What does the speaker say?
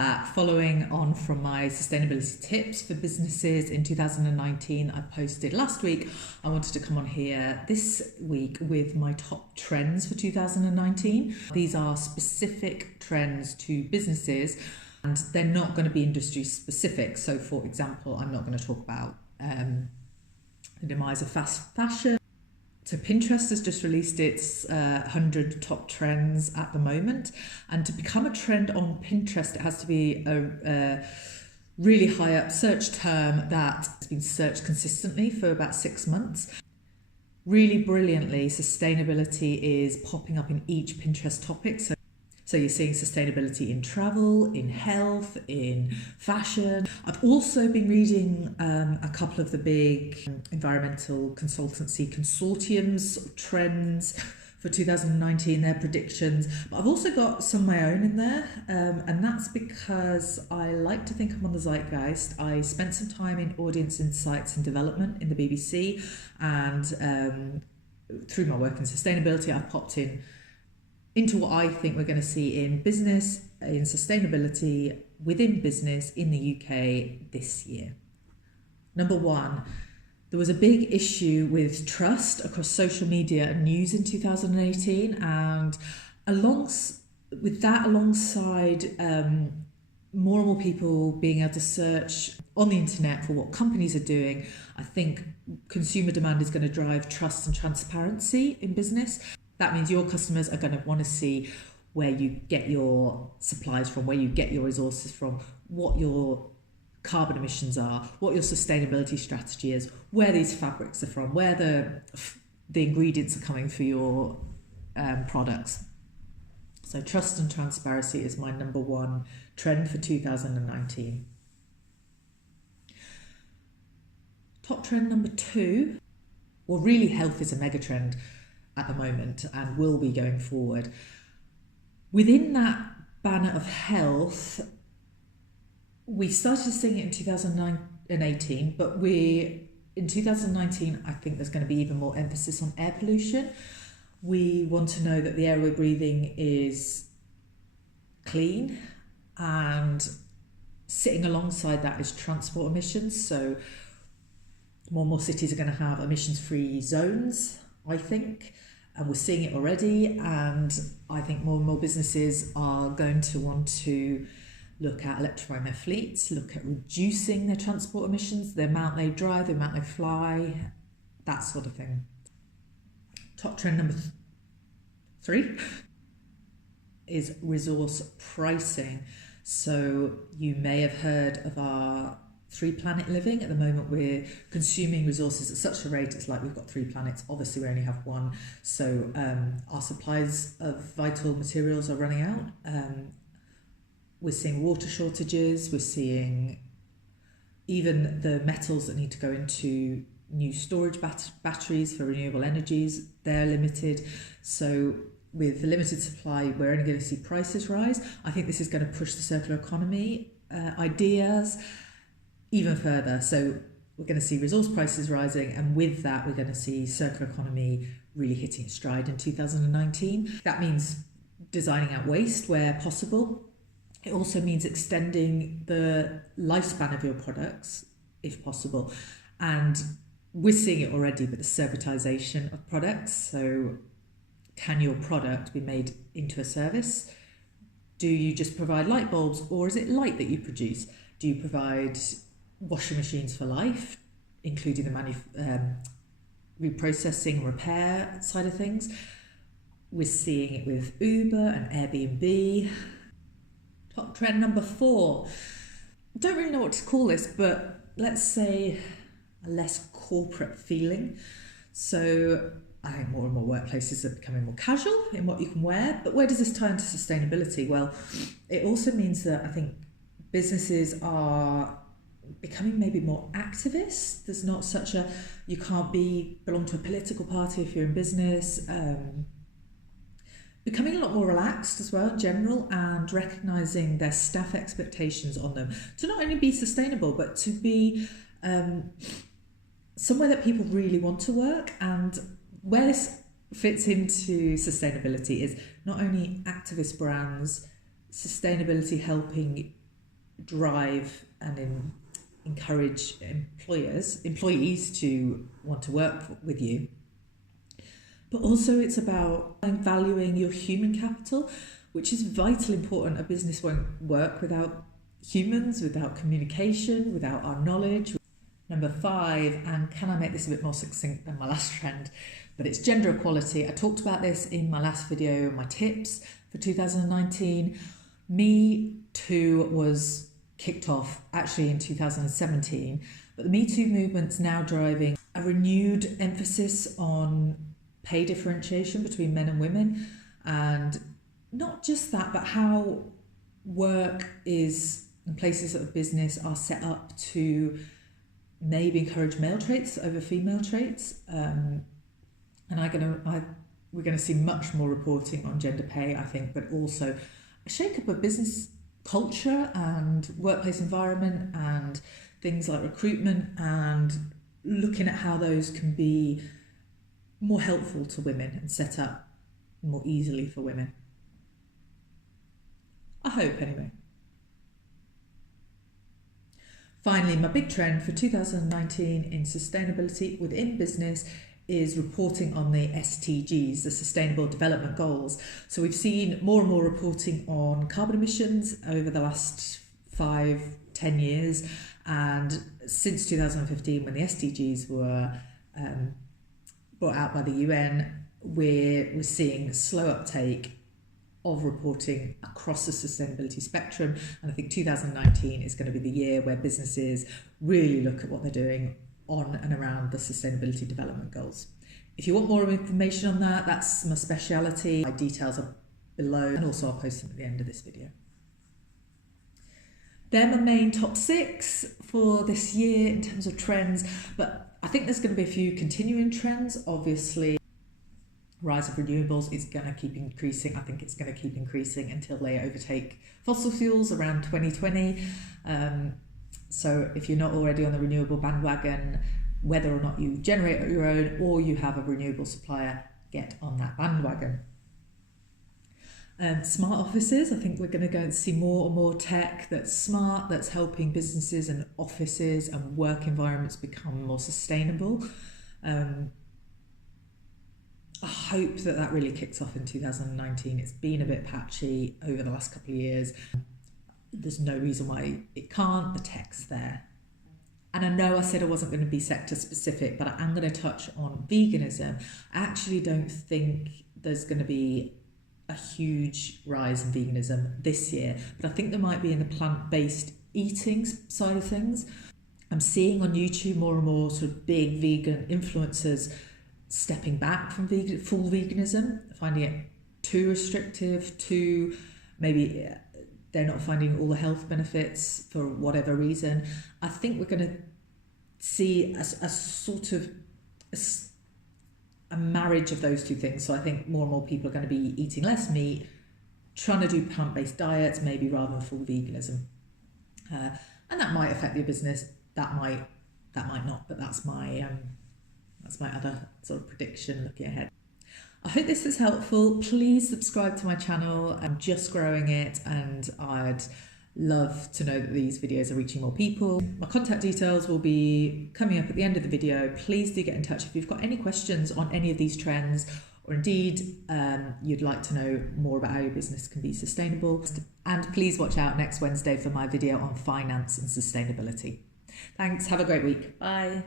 back. Following on from my sustainability tips for businesses in 2019, I posted last week. I wanted to come on here this week with my top trends for 2019. These are specific trends to businesses and they're not going to be industry specific. So for example, I'm not going to talk about the demise of fast fashion. So Pinterest has just released its 100 top trends at the moment. And to become a trend on Pinterest, it has to be a really high up search term that has been searched consistently for about 6 months. Really brilliantly, sustainability is popping up in each Pinterest topic. So you're seeing sustainability in travel, in health, in fashion. I've also been reading a couple of the big environmental consultancy consortiums trends for 2019, their predictions. But I've also got some of my own in there, and that's because I like to think I'm on the zeitgeist. I spent some time in audience insights and development in the BBC, and through my work in sustainability, I've popped into what I think we're going to see in business, in sustainability within business in the UK this year. Number one, there was a big issue with trust across social media and news in 2018, and alongside more and more people being able to search on the internet for what companies are doing, I think consumer demand is going to drive trust and transparency in business. That means your customers are going to want to see where you get your supplies from, where you get your resources from, what your carbon emissions are, what your sustainability strategy is, where these fabrics are from, where the ingredients are coming for your products. So trust and transparency is my number one trend for 2019. Top trend number two, well, really health is a mega trend at the moment and will be going forward. Within that banner of health, we started seeing it in 2018, but in 2019, I think there's going to be even more emphasis on air pollution. We want to know that the air we're breathing is clean, and sitting alongside that is transport emissions. So more and more cities are going to have emissions-free zones, I think, and we're seeing it already, and I think more and more businesses are going to want to look at electrifying their fleets, look at reducing their transport emissions, the amount they drive, the amount they fly, that sort of thing. Top trend number three is resource pricing. So you may have heard of our 3-planet living. At the moment, we're consuming resources at such a rate, it's like we've got 3 planets. Obviously, we only have one. So our supplies of vital materials are running out. We're seeing water shortages. We're seeing even the metals that need to go into new storage batteries for renewable energies, they're limited. So with the limited supply, we're only going to see prices rise. I think this is going to push the circular economy ideas even further. So we're going to see resource prices rising, and with that we're going to see circular economy really hitting its stride in 2019. That means designing out waste where possible. It also means extending the lifespan of your products if possible, and we're seeing it already with the servitization of products. So can your product be made into a service? Do you just provide light bulbs, or is it light that you produce? Do you provide washing machines for life, including the reprocessing, repair side of things? We're seeing it with Uber and Airbnb. Top trend number 4. I don't really know what to call this, but let's say a less corporate feeling. So I think more and more workplaces are becoming more casual in what you can wear. But where does this tie into sustainability? Well, it also means that I think businesses are becoming maybe more activist. There's not such a, you can't belong to a political party if you're in business. Becoming a lot more relaxed as well in general, and recognising their staff expectations on them to not only be sustainable but to be somewhere that people really want to work. And where this fits into sustainability is not only activist brands, sustainability helping drive and encourage employees to want to work with you. But also it's about valuing your human capital, which is vitally important. A business won't work without humans, without communication, without our knowledge. Number 5, and can I make this a bit more succinct than my last trend, but it's gender equality. I talked about this in my last video, my tips for 2019. Me Too was kicked off actually in 2017, but the Me Too movement's now driving a renewed emphasis on pay differentiation between men and women, and not just that, but how work is and places of business are set up to maybe encourage male traits over female traits, and we're going to see much more reporting on gender pay, I think, but also a shake-up of business culture and workplace environment and things like recruitment, and looking at how those can be more helpful to women and set up more easily for women. I hope, anyway. Finally, my big trend for 2019 in sustainability within business is reporting on the SDGs, the Sustainable Development Goals. So we've seen more and more reporting on carbon emissions over the last 5-10 years, and since 2015, when the SDGs were brought out by the UN, we're seeing slow uptake of reporting across the sustainability spectrum, and I think 2019 is going to be the year where businesses really look at what they're doing on and around the Sustainability Development Goals. If you want more information on that, that's my speciality. My details are below, and also I'll post them at the end of this video. They're my main top 6 for this year in terms of trends, but I think there's going to be a few continuing trends. Obviously, rise of renewables is going to keep increasing. I think it's going to keep increasing until they overtake fossil fuels around 2020. So if you're not already on the renewable bandwagon, whether or not you generate your own or you have a renewable supplier, get on that bandwagon. Smart offices, I think we're going to go and see more and more tech that's smart, that's helping businesses and offices and work environments become more sustainable. I hope that really kicks off in 2019. It's been a bit patchy over the last couple of years. There's no reason why it can't. The tech's there. And I know I said I wasn't going to be sector specific, but I am going to touch on veganism. I actually don't think there's going to be a huge rise in veganism this year, but I think there might be in the plant-based eating side of things. I'm seeing on YouTube more and more sort of big vegan influencers stepping back from full veganism, finding it too restrictive, too maybe they're not finding all the health benefits for whatever reason. I think we're going to see a sort of a marriage of those two things. So I think more and more people are going to be eating less meat, trying to do plant-based diets, maybe rather than full veganism. And that might affect your business. That might not. But that's my other sort of prediction looking ahead. I hope this is helpful. Please subscribe to my channel. I'm just growing it, and I'd love to know that these videos are reaching more people. My contact details will be coming up at the end of the video. Please do get in touch if you've got any questions on any of these trends, or indeed you'd like to know more about how your business can be sustainable. And please watch out next Wednesday for my video on finance and sustainability. Thanks, have a great week. Bye.